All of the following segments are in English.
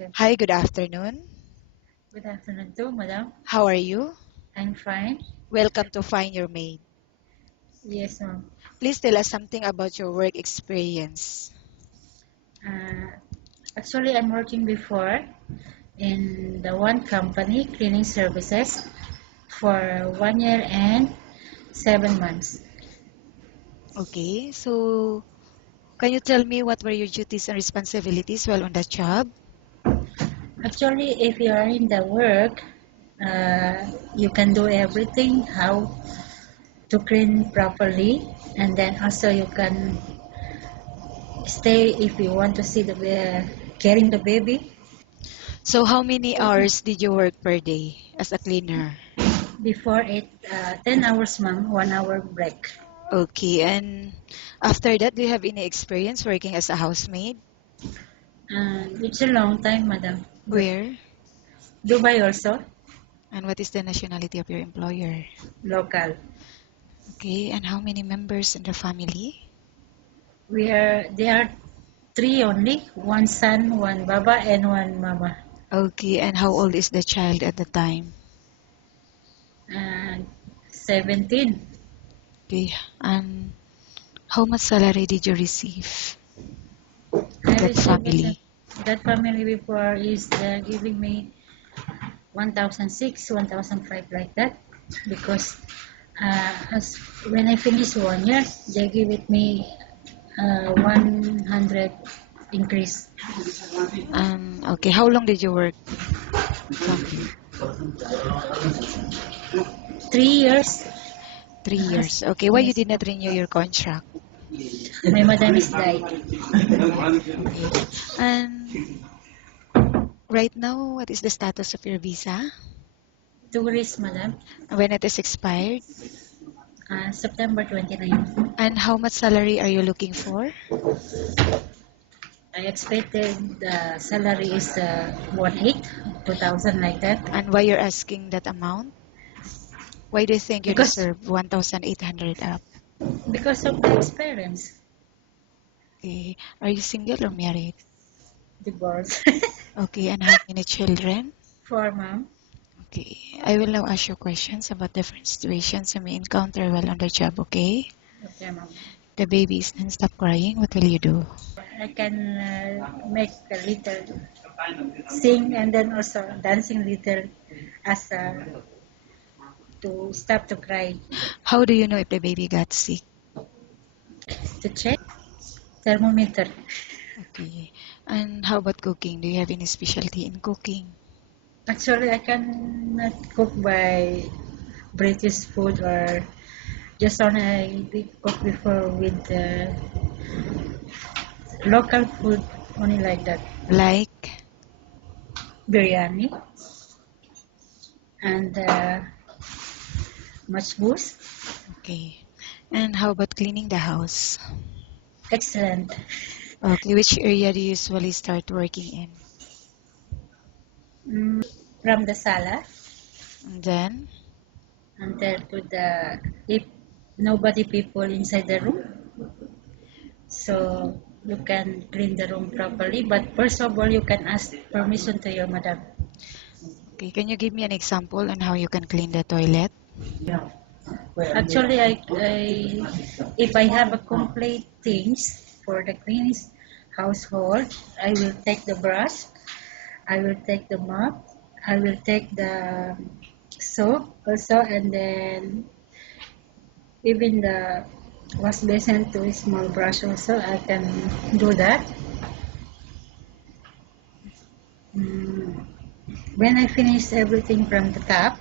Okay. Hi, good afternoon. Good afternoon too, madam. How are you? I'm fine. Welcome to Find Your Maid. Yes, ma'am. Please tell us something about your work experience. Uh, Actually, I'm working before in the one company, cleaning services, for 1 year and 7 months. Okay, so can you tell me what were your duties and responsibilities while on the job? Actually, if you are in the work, you can do everything, how to clean properly, and then also you can stay if you want to see the carrying the baby. So how many hours did you work per day as a cleaner? Before 10 hours, ma'am, 1 hour break. Okay, and after that, do you have any experience working as a housemaid? And it's a long time, madam. But Where? Dubai also, And what is the nationality of your employer? local. Okay, and how many members in the family? There are three only, one son, one baba, and one mama. Okay, and how old is the child at the time? And 17. Okay, and how much salary did you receive in I that received family? that family before is giving me 1,006, 1,005 like that. Because as when I finish 1 year, they give it me 100 increase. Okay, how long did you work from? 3 years. 3 years. Okay, why you Yes, did not renew your contract? my madam is died. Okay, and right now, what is the status of your visa? Tourist, madam. When it is expired? September 29. And how much salary are you looking for? I expected the salary is 1,800, 2,000 like that. And why you're asking that amount? Why do you think you Because deserve 1,800 up? because of the experience, Okay, are you single or married? divorce. Okay, and how many children? For mom. Okay, I will now ask you questions about different situations you may encounter while on the job, okay? Okay, mom. The baby is non-stop crying, what will you do? I can make a little sing and then also dancing little as to stop to cry. How do you know if the baby got sick? To check thermometer. Okay, and how about cooking? Do you have any specialty in cooking? Actually, I cannot cook by British food or just only I did cook before with local food, only like that. Like, Biryani and machbus. okay, and how about cleaning the house? Excellent. Okay, which area do you usually start working in? Mm, from the sala And then, until to the if nobody people inside the room, so you can clean the room properly. But first of all, you can ask permission to your madam. okay, can you give me an example on how you can clean the toilet? Actually, if I have a complete things for the cleaning household, I will take the brush, I will take the mop, I will take the soap also, and then even the wash basin to a small brush also, I can do that. Mm, when I finish everything from the top,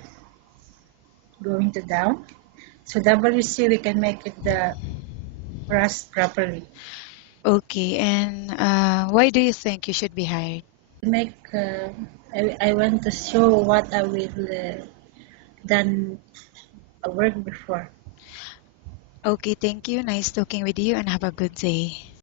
going to down, so WC we can make it the brush properly. Okay, and why do you think you should be hired? Make I want to show what I will done work before. Okay, thank you. Nice talking with you and have a good day.